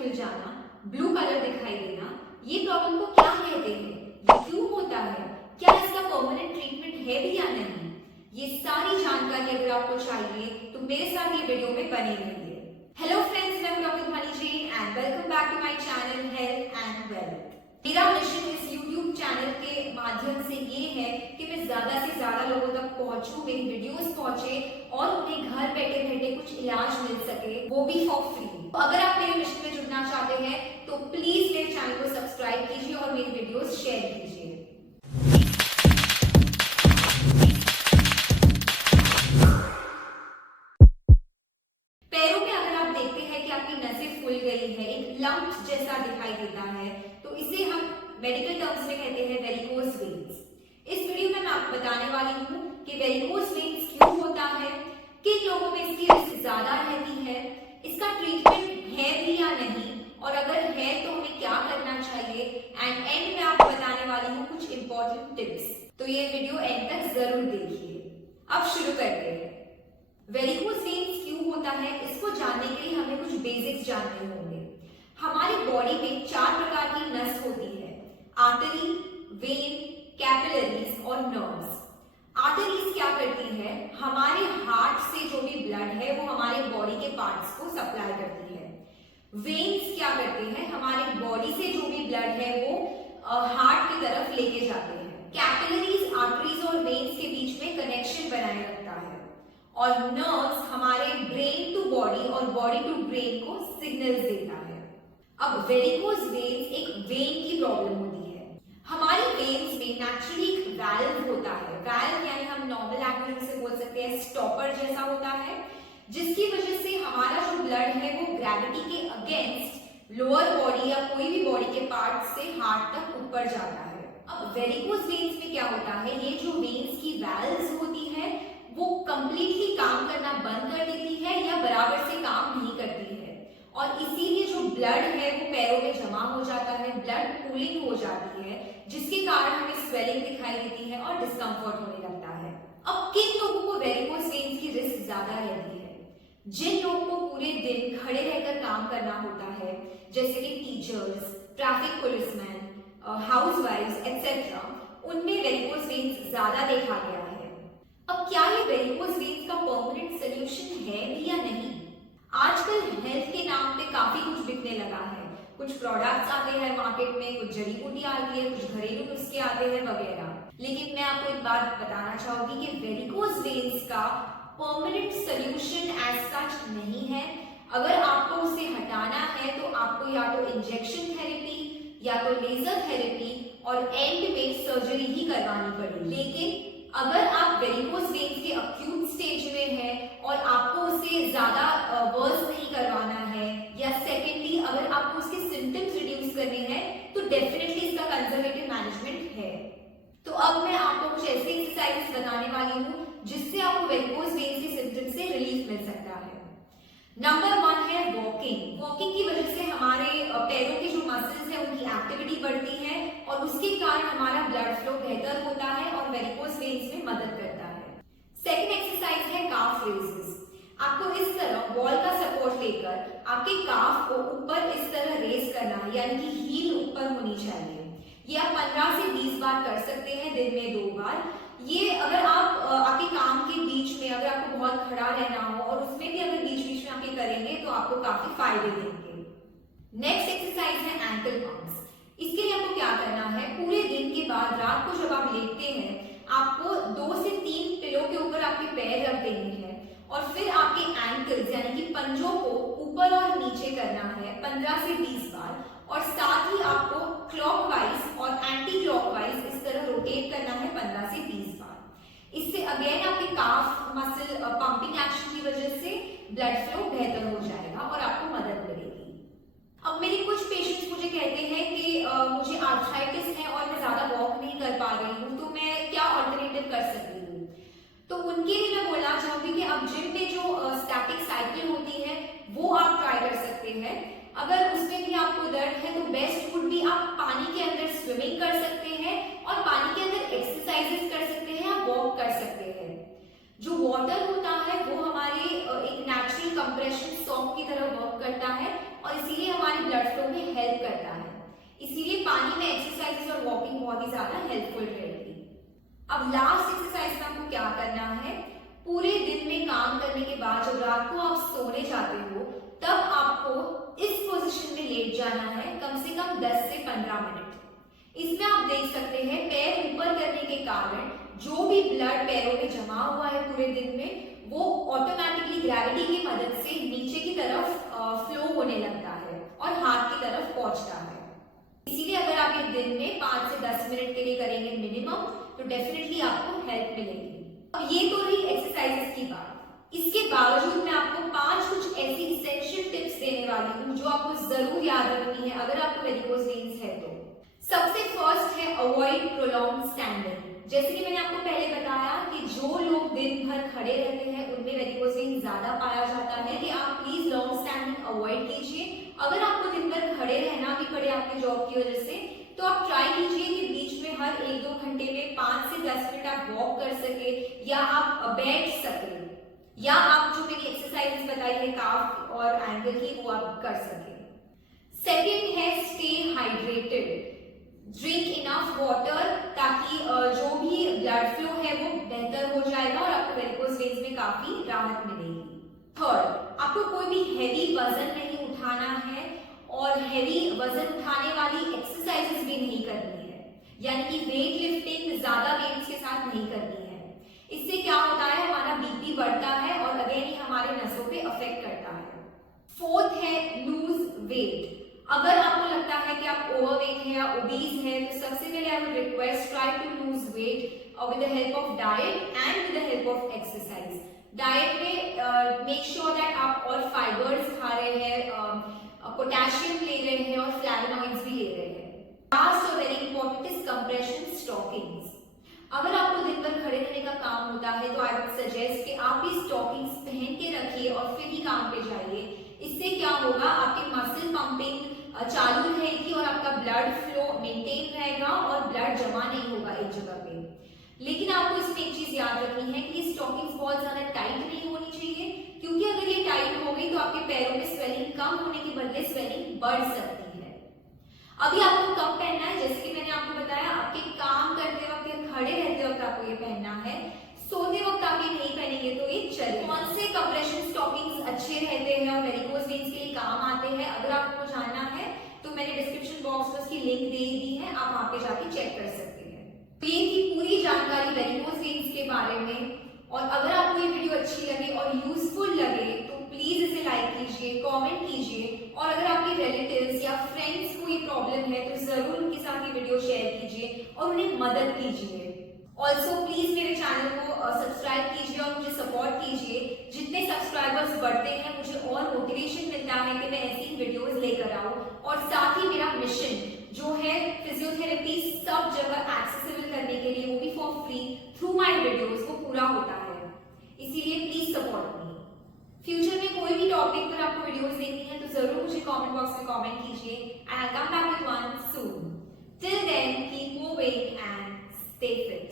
फूल जाना, blue colour दिखाई देना, ये प्रॉब्लम को क्या कहते हैं, ये क्यों होता है, क्या इसका परमानेंट ट्रीटमेंट है भी या नहीं, ये सारी जानकारी अगर आपको चाहिए तो मेरे साथ ये वीडियो में बने रहिए। हेलो फ्रेंड्स, मैं हूं doctor Dhwani Jain and welcome back to my channel health and wealth. मेरा मिशन इस YouTube चैनल के माध्यम से ये है कि मैं ज्यादा से ज्यादा लोगों तक पहुंचूं, मेरी वीडियोस पहुंचे और उन्हें घर बैठे बैठे कुछ इलाज मिल सके, वो भी फॉर फ्री। तो अगर आप मेरे मिशन में जुड़ना चाहते हैं तो प्लीज मेरे चैनल को सब्सक्राइब कीजिए और मेरी वीडियोस शेयर कीजिए। पैरों में अगर आप देखते हैं कि आपकी नसें फूल गई है, एक लंप जैसा दिखाई देता है, तो इसे हम मेडिकल टर्म्स में कहते हैं वेरिकोज वेन्स। इस वीडियो में मैं आपको बताने वाली हूँ कि वेरिकोज वेन्स क्यों होता है, किन लोगों में इसकी रिस्क ज्यादा रहती है, इसका ट्रीटमेंट है भी या नहीं, और अगर है तो हमें क्या करना चाहिए, एंड एंड में आपको बताने वाली हूँ कुछ इंपॉर्टेंट टिप्स। तो ये वीडियो एंड तक जरूर देखिए। अब शुरू करते हैं। वेरिकोज वेन्स क्यों होता है, इसको जानने के लिए हमें कुछ बेसिक्स जानने होंगे। हमारी बॉडी में 4 प्रकार की नस होती है, आर्टरी, वेन, कैपिलरीज और नर्व्स। आर्टरीज क्या करती है, हमारे हार्ट से जो भी ब्लड है वो हमारे बॉडी के पार्ट्स को सप्लाई करती है। वेन्स क्या करते हैं, हमारी बॉडी से जो भी ब्लड है वो हार्ट की तरफ लेके जाते हैं। कैपिलरीज आर्टरीज और वेन्स के बीच में कनेक्शन बनाए रखता है, और नर्व्स हमारे ब्रेन टू बॉडी और बॉडी टू ब्रेन को सिग्नल्स देता है। अब वेरिकोज वेन्स एक वेन की प्रॉब्लम होती है। हमारी वेन्स में नेचुरली एक वाल्व होता है, वाल्व यानी हम नॉर्मल लैंग्वेज से बोल सकते हैं स्टॉपर जैसा होता है, जिसकी वजह से हमारा जो ब्लड है वो ग्रेविटी के अगेंस्ट लोअर बॉडी या कोई भी बॉडी के पार्ट से हार्ट तक ऊपर जाता है। अब वेरिकोज वेन्स में क्या होता है, ये जो वेन्स की वाल्व्स होती है वो कंप्लीटली काम करना बंद कर देती है या बराबर से काम नहीं करती है, और इसीलिए जो ब्लड है वो पैरों में जमा हो जाता है, ब्लड पूलिंग हो जाती है, जिसके कारण हमें स्वेलिंग दिखाई देती है और डिस्कम्फर्ट होने लगता है। अब किन लोगों को वेरिकोज वेन्स की रिस्क ज्यादा रहती है, जिन लोगों को पूरे दिन खड़े रहकर काम करना होता है, जैसे कि टीचर्स, ट्रैफिक पुलिसमैन, हाउसवाइफ्स एक्सेट्रा, उनमें वेरिकोज वेन्स ज्यादा देखा गया है। अब क्या ये वेरिकोज वेन्स का परमानेंट सोल्यूशन है भी या नहीं? आजकल हेल्थ के नाम पे काफी कुछ बिकने लगा है, कुछ प्रोडक्ट्स आते हैं मार्केट में, कुछ जड़ी बूटी आती है, कुछ घरेलू नुस्खे आते हैं वगैरह। लेकिन मैं आपको एक बात बताना चाहूंगी कि वेरिकोज वेन्स का परमानेंट सोल्यूशन एज सच नहीं है। अगर आपको उसे हटाना है तो आपको या तो इंजेक्शन थेरेपी या तो लेजर थेरेपी और एंड में सर्जरी ही करवानी पड़ेगी। लेकिन अगर आप वेरिकोज वेन्स के अक्यूट स्टेज में हैं और आपको उसे ज्यादा वर्स नहीं करवाना है, या सेकेंडली अगर आपको उसके सिम्टम्स रिड्यूस करने हैं, तो डेफिनेटली इसका कंजर्वेटिव मैनेजमेंट है। तो अब मैं आपको कुछ ऐसी एक्सरसाइजेस बताने वाली हूँ जिससे आपको वेरिकोज वेन्स के सिम्टम्स से रिलीफ मिल सकता है। नंबर 1 है वॉकिंग। वॉकिंग की वजह से हमारे पैरों के जो मसल्स हैं उनकी एक्टिविटी बढ़ती है और उसके कारण हमारा ब्लड फ्लो बेहतर होता है और वेरिकोज वेन्स में मदद करता है। सेकंड एक्सरसाइज है काफ रेजेस। आपको इस तरह वॉल का सपोर्ट लेकर आपके काफ को ऊपर इस तरह रेज करना है, यानी कि हील ऊपर होनी चाहिए। ये आप 15 से 20 बार कर सकते हैं, दिन में 2 बार। ये अगर आप आपके काम के बीच में अगर आपको बहुत खड़ा रहना हो और उसमें भी अगर बीच बीच में आपके करेंगे तो आपको काफी फायदे देंगे। नेक्स्ट एक्सरसाइज है एंकल पंप्स। इसके लिए आपको क्या करना है, पूरे दिन के बाद रात को जब आप लेटते हैं आपको 2 से 3 पिलो के ऊपर आपके पैर रख देने हैं और फिर आपके एंकल्स यानी कि पंजों को ऊपर और नीचे करना है 15 से 20 बार, और साथ ही आपको क्लॉकवाइज और एंटी क्लॉकवाइज इस तरह रोटेट करना है 15 से 20 बार। इससे अगेन आपके काफ मसल पंपिंग एक्शन की वजह से ब्लड फ्लो बेहतर हो जाएगा और आपको मदद मिलेगी। अब मेरे कुछ पेशेंट्स मुझे कहते हैं कि मुझे आर्थराइटिस है और मैं ज्यादा वॉक नहीं कर पा रही हूँ, तो मैं क्या ऑल्टरनेटिव कर सकती हूँ? तो उनके लिए मैं बोलना चाहूंगी कि आप जिम में जो स्टैटिक साइकिल होती है वो आप ट्राई कर सकते हैं। अगर उसमें भी आपको दर्द है तो बेस्ट वुड भी आप पानी के अंदर स्विमिंग कर सकते हैं और पानी के अंदर एक्सरसाइजेस कर सकते हैं या वॉक कर सकते हैं। जो वाटर होता है वो हमारे एक नेचुरल कंप्रेशन सॉक की तरह वर्क करता है और इसीलिए हमारे ब्लड फ्लो में हेल्प करता है। इसीलिए पानी में एक्सरसाइज और वॉकिंग बहुत ही ज्यादा हेल्पफुल रहेगी। अब लास्ट एक्सरसाइज में आपको क्या करना है, पूरे दिन में काम करने के बाद जब रात को आप सोने जाते हो तब आपको इस पोजीशन में लेट जाना है कम से कम 10 से 15 मिनट। इसमें आप देख सकते हैं पैर ऊपर करने के कारण जो भी ब्लड पैरों में जमा हुआ है पूरे दिन में वो ऑटोमेटिकली ग्रेविटी की मदद से नीचे की तरफ फ्लो होने लगता है और हाथ की तरफ पहुंचता है। इसीलिए अगर आप ये दिन में 5 से 10 मिनट के लिए करेंगे मिनिमम तो डेफिनेटली आपको हेल्प मिलेगी। अब ये तो रही एक्सरसाइजेस की बात। इसके बावजूद मैं आपको 5 कुछ ऐसी इसेंशियल टिप्स देने वाली हूँ जो आपको जरूर याद रखनी है अगर आपको वेरिकोज वेन्स है तो। सबसे फर्स्ट है अवॉइड प्रोलॉन्ग स्टैंडिंग। जैसे कि मैंने आपको पहले बताया कि जो लोग दिन भर खड़े रहते हैं उनमें वेरिकोज वेन्स ज्यादा पाया जाता है कि आप प्लीज लॉन्ग स्टैंडिंग अवॉइड कीजिए। अगर आपको दिन भर खड़े रहना भी पड़े आपके जॉब की वजह से तो आप ट्राई कीजिए कि बीच में हर 1-2 घंटे में 5 से 10 मिनट आप वॉक कर सके या आप बैठ सके या आप जो मैंने एक्सरसाइज बताई है काफ और एंकल की वो आप कर सके। सेकेंड है stay hydrated. Drink enough water ताकि जो भी ब्लड फ्लो है वो बेहतर हो जाएगा और आपको वेरिकोज वेन्स में काफी राहत मिलेगी। थर्ड, आपको कोई भी हैवी वजन नहीं उठाना है और हैवी वजन उठाने वाली एक्सरसाइजेस भी नहीं करनी है, यानी कि वेट लिफ्टिंग ज्यादा वेट्स के साथ नहीं करनी है। इससे क्या होता है, हमारा बीपी बढ़ता है और अगेन ही हमारे नसों पे अफेक्ट करता है। फोर्थ है लूज वेट। अगर आपको लगता है कि आप ओवरवेट है या ओबीज है तो सबसे पहले I would request try to lose weight with the help of diet and with the help of exercise. Diet में मेक श्योर दैट आप और फाइबर्स खा रहे हैं, पोटेशियम ले रहे हैं और फ्लैवोनॉइड्स भी ले रहे हैं। लास्ट और very important is compression stockings. अगर आपको दिन भर खड़े रहने का काम होता है तो आई वुड सजेस्ट कि आप भी स्टॉकिंग्स पहन के रखिए और फिर ही काम पे जाइए। इससे क्या होगा, आपकी मसल पंपिंग चालू रहेगी और आपका ब्लड फ्लो मेंटेन रहेगा और ब्लड जमा नहीं होगा एक जगह पे। लेकिन आपको इसमें एक चीज याद रखनी है कि स्टॉकिंग्स बहुत ज्यादा टाइट नहीं होनी चाहिए, क्योंकि अगर ये टाइट हो गई तो आपके पैरों में स्वेलिंग कम होने के बदले स्वेलिंग बढ़ सकती है। अभी आपको कब पहनना है, जैसे कि मैंने आपको बताया, आपके काम करते वक्त या खड़े रहते वक्त आपको ये पहनना है। सोते वक्त आप ये नहीं पहनेंगे तो ये चले। कौन से कंप्रेशन स्टॉकिंग्स अच्छे रहते हैं और वेरिकोज वेन्स के लिए काम आते हैं, अगर आपको जानना है तो मैंने डिस्क्रिप्शन बॉक्स में उसकी लिंक दे दी है, आप वहां पे जाके चेक कर सकते हैं। तो ये थी पूरी जानकारी वेरिकोज वेन्स के बारे में। और अगर आपको ये वीडियो अच्छी लगे और यूजफुल लगे तो प्लीज इसे लाइक कीजिए, कमेंट कीजिए और अगर आपके रिलेटिव्स या फ्रेंड्स को ये प्रॉब्लम है तो जरूर उनके साथ ये वीडियो शेयर कीजिए और उन्हें मदद कीजिए। ऑल्सो प्लीज मेरे चैनल को सब्सक्राइब कीजिए और मुझे सपोर्ट कीजिए। जितने सब्सक्राइबर्स बढ़ते हैं मुझे और मोटिवेशन मिलता है कि मैं ऐसी वीडियोस लेकर आऊं और साथ ही मेरा मिशन जो है फिजियोथेरेपी सब जगह एक्सेसिबल करने के लिए, वो भी for free through my videos, वो पूरा होता है। इसीलिए प्लीज सपोर्ट मी। फ्यूचर में कोई भी टॉपिक पर आपको वीडियोस देखनी है तो जरूर मुझे कमेंट बॉक्स में कमेंट कीजिए and I come back with one soon. Till then keep moving and stay fit.